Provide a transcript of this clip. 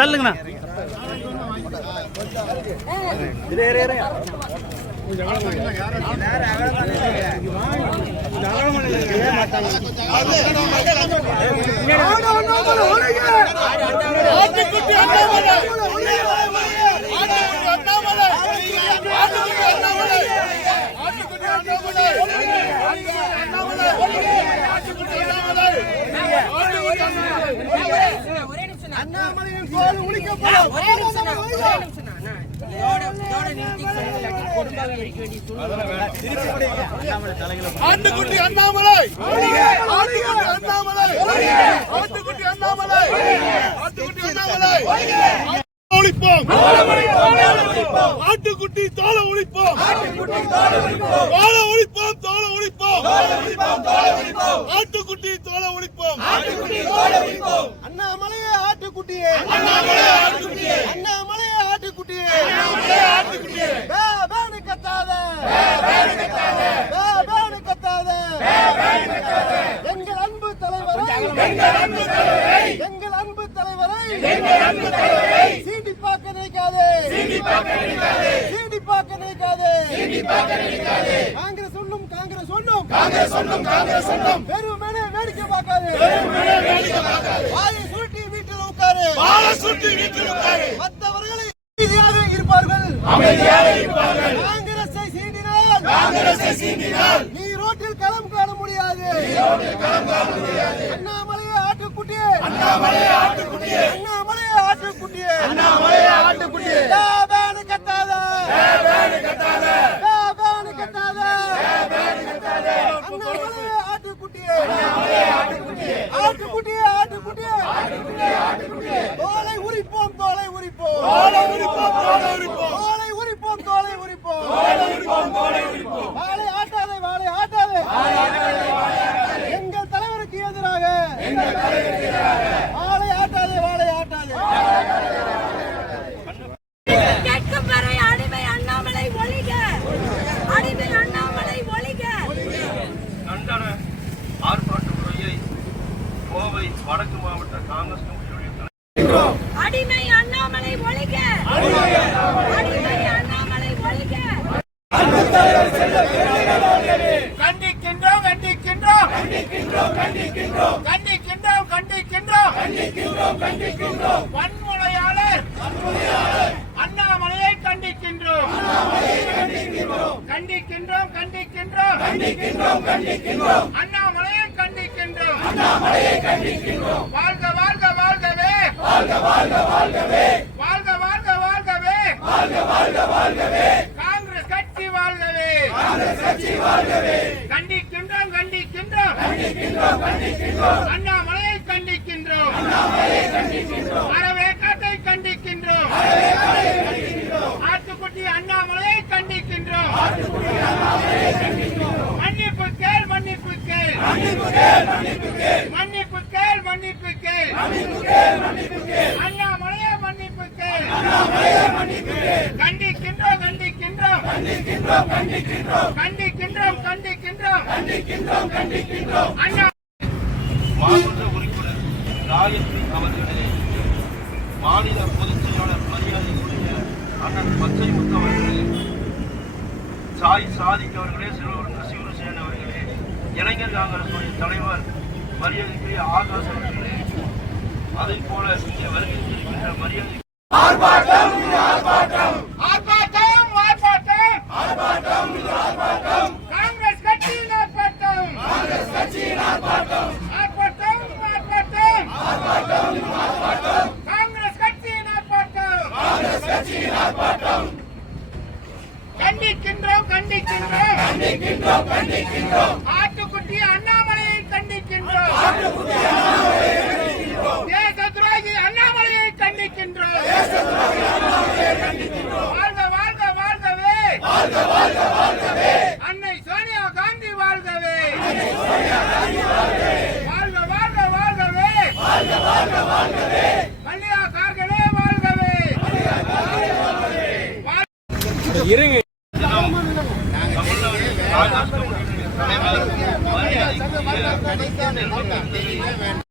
தள்ளுங்கண்ணா. அண்ணாமலையின் கோல் ஒழிக்கப்படும். ஆட்டுக்குட்டி அண்ணாமலை, அண்ணாமலை, ஆட்டுக்குட்டி அண்ணாமலை, ஆட்டுக்குட்டி அண்ணாமலை ஒழிப்போம். ஆட்டுக்குட்டி தோலை ஒழிப்போம். தோலை ஒழிப்போம். தோலை ஒழிப்போம். ஆட்டுக்குட்டி தோலை ஒழிப்போம். அண்ணாமலையே ஆட்டுக்குட்டியே, அண்ணாமலையே ஆட்டுக்குட்டியே, அண்ணாமலையே ஆட்டுக்குட்டியே, அண்ணாமலையே ஆட்டுக்குட்டியே. பேபேனு கத்தாத, பேபேனு கத்தாத, பேபேனு கத்தாத, பேபேனு கத்தாத. எங்கள் அன்பு தலைவரை, எங்கள் அன்பு தலைவரை, எங்கள் அன்பு தலைவரை, எங்கள் அன்பு தலைவரை சீண்டி பார்க்க நினைக்காதே, சீண்டி பார்க்க நினைக்காதே, சீண்டி பார்க்க நினைக்காதே, சீண்டி பார்க்க நினைக்காதே. காங்கிரஸ் ஒண்ணும், காங்கிரஸ் ஒண்ணும், காங்கிரஸ் ஒண்ணும், காங்கிரஸ் ஒண்ணும். வெறுமனே வேடிக்கை பார்க்காதே, வெறுமனே வேடிக்கை பார்க்காதே. வாயை சுருட்டி வீட்டில் உட்காரு, வாயை சுருட்டி வீட்டில் உட்காரு. மற்றவர்களை அமைதியாக இருப்பார்கள், அமைதியாக இருப்பார்கள். காங்கிரஸை சீண்டினால், காங்கிரஸை சீண்டினால் நீ ரோட்டில் களம் காண முடியாது, நீ ரோட்டில் களம் காண முடியாது. அண்ணாமலையே ஆட்டுக்குட்டியே, அண்ணாமலையே ஆட்டுக்குட்டியே, அண்ணாமலையே ஆட்டுக்குட்டியே, அண்ணாமலையே ஆட்டுக்குட்டியே. பேபேனு கத்தாத, பேபேனு கத்தாத, பேபேனு கத்தாத, பேபேனு கத்தாத. அண்ணாமலையே ஆட்டுக்குட்டியே, அண்ணாமலையே ஆட்டுக்குட்டியே, ஆட்டுக்குட்டியே, ஆட்டுக்குட்டியே, ஆட்டுக்குட்டியே, ஆட்டுக்குட்டியே. தோலை உரிப்போம், தோலை உரிப்போம், தோலை உரிப்போம், தோலை உரிப்போம், தோலை உரிப்போம், தோலை உரிப்போம், தோலை உரிப்போம், தோலை உரிப்போம். வாளை ஆட்டாதே, வாளை ஆட்டாதே, வாளை ஆட்டாதே, வாளை ஆட்டாதே. எங்கள் தலைவருக்கு எதிராக, எங்கள் தலைவருக்கு எதிராக வாளை ஆட்டாதே, வாளை ஆட்டாதே. கேட்கும் வரை அடிமை அண்ணாமலை ஒழிக, அடிமை அண்ணாமலை ஒழிக. கண்டன ஆர்ப்பாட்ட முறையை கோவை வடக்கு மாவட்ட காங்கிரஸ் கமிட்டியுடைய அடிமை அண்ணாமலை ஒழிக, அடிமை அண்ணாமலை ஒழிக. கண்டிக்கின்றோம், கண்டிக்கின்றோம், கண்டிக்கின்றோம், கண்டிக்கின்றோம், கண்டிக்கின்றோம், கண்டிக்கின்றோம், கண்டிக்கின்றோம், கண்டிக்கின்றோம். வன்முறையாளர், வன்முறையாளர் அண்ணாமலையை கண்டிக்கின்றோம், அண்ணாமலையை கண்டிக்கின்றோம், கண்டிக்கின்றோம், கண்டிக்கின்றோம், கண்டிக்கின்றோம், கண்டிக்கின்றோம். அண்ணாமலையை கண்டிக்கின்றோம், அண்ணாமலையை கண்டிக்கின்றோம். வாழ்க, வாழ்க, வாழ்கவே, வாழ்க, வாழ்க, வாழ்கவே, வாழ்க, வாழ்க, வாழ்கவே, வாழ்க, வாழ்க, வாழ்கவே. காங்கிரஸ் கட்சி வாழ்கவே, காங்கிரஸ் கட்சி வாழ்கவே. கண்டிக்கின்றோம், கண்டிக்கின்றோம், கண்டிக்கின்றோம், கண்டிக்கின்றோம். அண்ணாமலையை கண்டிக்கின்றோம், அண்ணாமலையை கண்டிக்கின்றோம். அறவேக்காட்டை கண்டிக்கின்றோம், அறவேக்காட்டை கண்டிக்கின்றோம். ஆட்டுக்குட்டி அண்ணாமலையை கண்டிக்கின்றோம், ஆட்டுக்குட்டி அண்ணாமலையை கண்டிக்கின்றோம். மன்னிப்பு கேள், மன்னிப்பு கேள், மன்னிப்பு கேள், மன்னிப்பு கேள், மன்னிப்பு கேள், மன்னிப்பு கேள், மன்னிப்பு கேள், மன்னிப்பு கேள். அண்ணாமலையை மன்னிப்பு கேள், அண்ணாமலையை மன்னிப்பு கேள். கண்டிக்கின்றோம், கண்டிக்கின்றோம், கண்டிக்கின்றோம், கண்டிக்கின்றோம், கண்டிக்கின்றோம், கண்டிக்கின்றோம், கண்டிக்கின்றோம், கண்டிக்கின்றோம். அண்ணா மாவட்ட உறுப்பினர் காயத்ரி அவர்களே, மாநில பொதுச் செயலாளர் மரியாதைக்குரிய அண்ணன் பச்சைமுத்து அவர்களே, சாய் சாதிக் அவர்களே, சிவசேன அவர்களே, இளைஞர் காங்கிரஸ் தலைவர் மரியாதைக்குரிய ஆகாஷ் அவர்களே, அதை போல இங்கே வருகை இருக்கின்ற மரியாதை ஆர்ப்பாட்டம், ஆர்ப்பாட்டம், ஆர்ப்பாட்டம், ஆர்ப்பாட்டம், ஆர்ப்பாட்டம், ஆர்ப்பாட்டம். காங்கிரஸ் கட்சியின் ஆர்ப்பாட்டம், காங்கிரஸ் கட்சியின் ஆர்ப்பாட்டம், ஆர்ப்பாட்டம், ஆர்ப்பாட்டம், ஆர்ப்பாட்டம், ஆர்ப்பாட்டம். காங்கிரஸ் கட்சியின் ஆர்ப்பாட்டம், காங்கிரஸ் கட்சியின் ஆர்ப்பாட்டம். கண்டிக்கின்றோம், கண்டிக்கின்றோம், கண்டிக்கின்றோம், கண்டிக்கின்றோம். ஆட்டுக்குட்டி அண்ணாமலையை கண்டிக்கின்றோம், ஆட்டுக்குட்டி அண்ணாமலையை கண்டிக்கின்றோம். தேச துரோகி அண்ணாமலையை கண்டிக்கின்றோம், தேச துரோகி அண்ணாமலையை கண்டிக்கின்றோம். வாழ்க, வாழ்க, வாழ்கவே, வாழ்க, வாழ்க, வாழ்கவே. அன்னை சோனியா காந்தி வாழ்கவே, அன்னை சோனியா காந்தி வாழ்கவே. வாழ்க, வாழ்க, வாழ்கவே, வாழ்க, வாழ்க, வாழ்கவே. மல்லிகா கார்கே வாழ்கவே, மல்லிகா கார்கே வாழ்கவே. இருங்க. தமிழ்நாடு காங்கிரஸ் கமிட்டியுடைய தலைவர் நெல்மக்கல் தெரியவே வேண்டாம்.